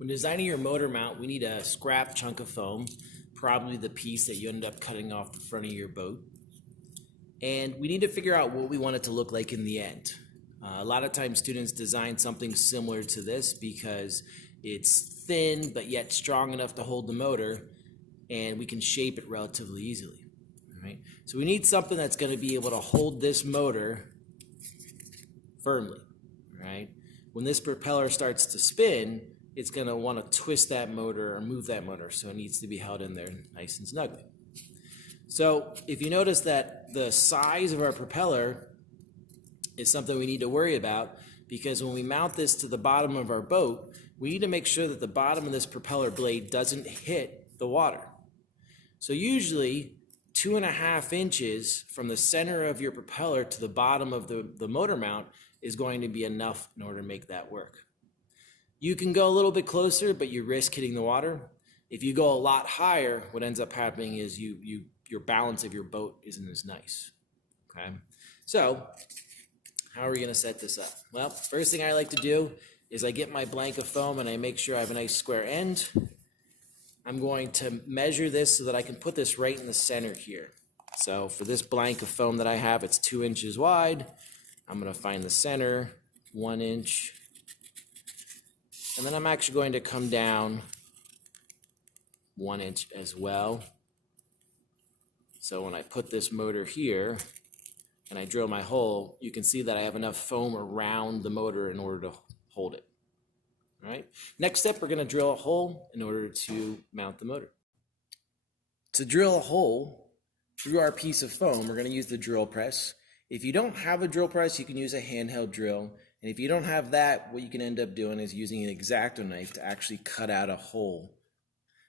When designing your motor mount, we need a scrap chunk of foam, probably the piece that you ended up cutting off the front of your boat. And we need to figure out what we want it to look like in the end. A lot of times students design something similar to this because it's thin but yet strong enough to hold the motor, and we can shape it relatively easily. Right? So we need something that's going to be able to hold this motor firmly. Right? When this propeller starts to spin, it's going to want to twist that motor or move that motor, so it needs to be held in there nice and snugly. So if you notice that the size of our propeller is something we need to worry about, because when we mount this to the bottom of our boat, we need to make sure that the bottom of this propeller blade doesn't hit the water. So usually 2.5 inches from the center of your propeller to the bottom of the motor mount is going to be enough in order to make that work. You can go a little bit closer, but you risk hitting the water. If you go a lot higher, what ends up happening is your balance of your boat isn't as nice. Okay, so how are we going to set this up? Well, first thing I like to do is I get my blank of foam and I make sure I have a nice square end. I'm going to measure this so that I can put this right in the center here. So for this blank of foam that I have, it's 2 inches wide. I'm going to find the center, 1 inch. And then I'm actually going to come down 1 inch as well. So when I put this motor here and I drill my hole, you can see that I have enough foam around the motor in order to hold it. All right. Next step, we're going to drill a hole in order to mount the motor. To drill a hole through our piece of foam, we're going to use the drill press. If you don't have a drill press, you can use a handheld drill. And if you don't have that, what you can end up doing is using an X-Acto knife to actually cut out a hole.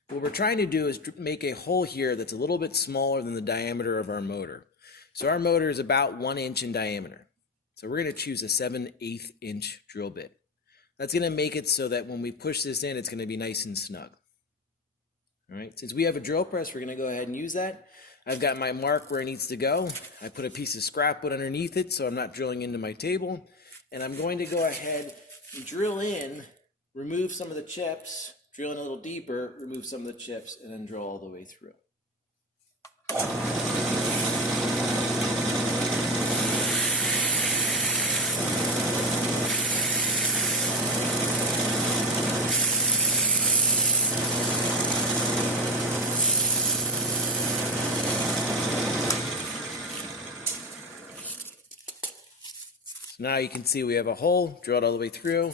What we're trying to do is make a hole here that's a little bit smaller than the diameter of our motor. So our motor is about 1 inch in diameter. So we're going to choose a 7/8 inch drill bit. That's going to make it so that when we push this in, it's going to be nice and snug. All right, since we have a drill press, we're going to go ahead and use that. I've got my mark where it needs to go. I put a piece of scrap wood underneath it so I'm not drilling into my table. And I'm going to go ahead and drill in, remove some of the chips, drill in a little deeper, remove some of the chips, and then drill all the way through. Now you can see we have a hole drilled all the way through,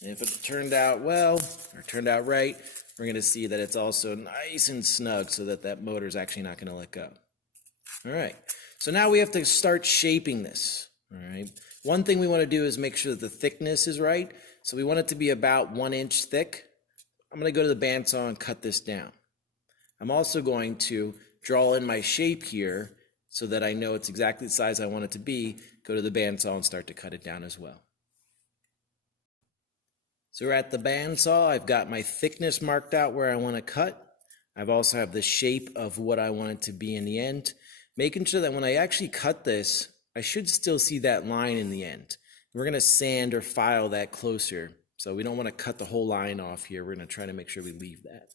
and if it turned out well, or turned out right, we're going to see that it's also nice and snug so that that motor is actually not going to let go. All right, so now we have to start shaping this. All right, one thing we want to do is make sure that the thickness is right, so we want it to be about 1 inch thick. I'm going to go to the bandsaw and cut this down. I'm also going to draw in my shape here so that I know it's exactly the size I want it to be. Go to the bandsaw and start to cut it down as well. So we're at the bandsaw. I've got my thickness marked out where I want to cut. I've also have the shape of what I want it to be in the end, making sure that when I actually cut this, I should still see that line in the end. We're going to sand or file that closer. So we don't want to cut the whole line off here. We're going to try to make sure we leave that.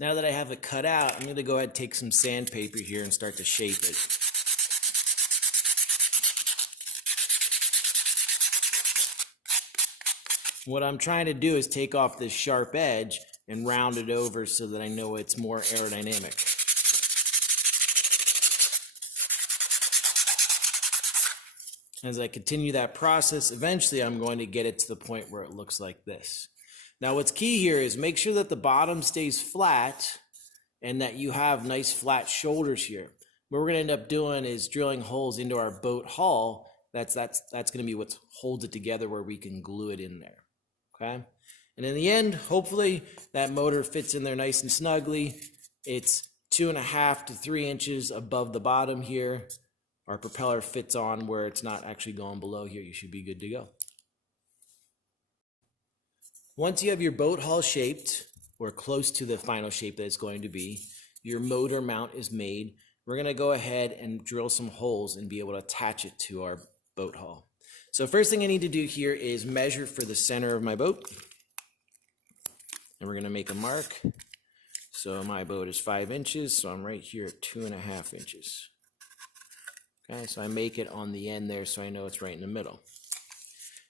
Now that I have it cut out, I'm going to go ahead and take some sandpaper here and start to shape it. What I'm trying to do is take off this sharp edge and round it over so that I know it's more aerodynamic. As I continue that process, eventually I'm going to get it to the point where it looks like this. Now what's key here is make sure that the bottom stays flat and that you have nice flat shoulders here. What we're going to end up doing is drilling holes into our boat hull. That's going to be what holds it together, where we can glue it in there. Okay? And in the end, hopefully that motor fits in there nice and snugly. It's 2.5 to 3 inches above the bottom here. Our propeller fits on where it's not actually going below here. You should be good to go. Once you have your boat hull shaped, or close to the final shape that it's going to be, your motor mount is made. We're going to go ahead and drill some holes and be able to attach it to our boat hull. So first thing I need to do here is measure for the center of my boat. And we're going to make a mark. So my boat is 5 inches, so I'm right here at 2.5 inches. Okay, so I make it on the end there so I know it's right in the middle.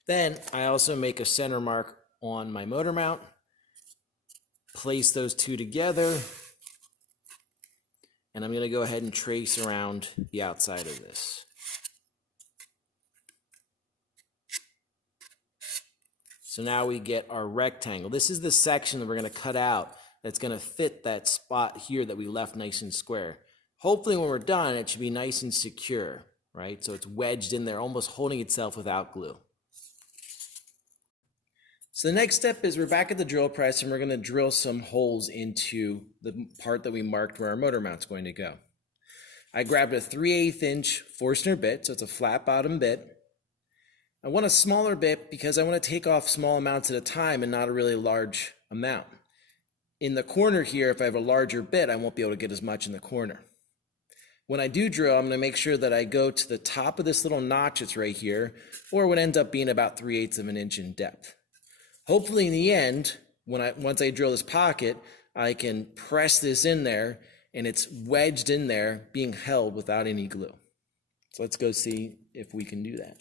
Then I also make a center mark on my motor mount, place those two together, and I'm going to go ahead and trace around the outside of this. So now we get our rectangle. This is the section that we're going to cut out that's going to fit that spot here that we left nice and square. Hopefully when we're done, it should be nice and secure, right? So it's wedged in there, almost holding itself without glue. So the next step is we're back at the drill press and we're going to drill some holes into the part that we marked where our motor mount's going to go. I grabbed a 3/8 inch Forstner bit, so it's a flat bottom bit. I want a smaller bit because I want to take off small amounts at a time and not a really large amount. In the corner here, if I have a larger bit, I won't be able to get as much in the corner. When I do drill, I'm going to make sure that I go to the top of this little notch that's right here, or what ends up being about 3/8 of an inch in depth. Hopefully in the end, once I drill this pocket, I can press this in there and it's wedged in there, being held without any glue. So let's go see if we can do that.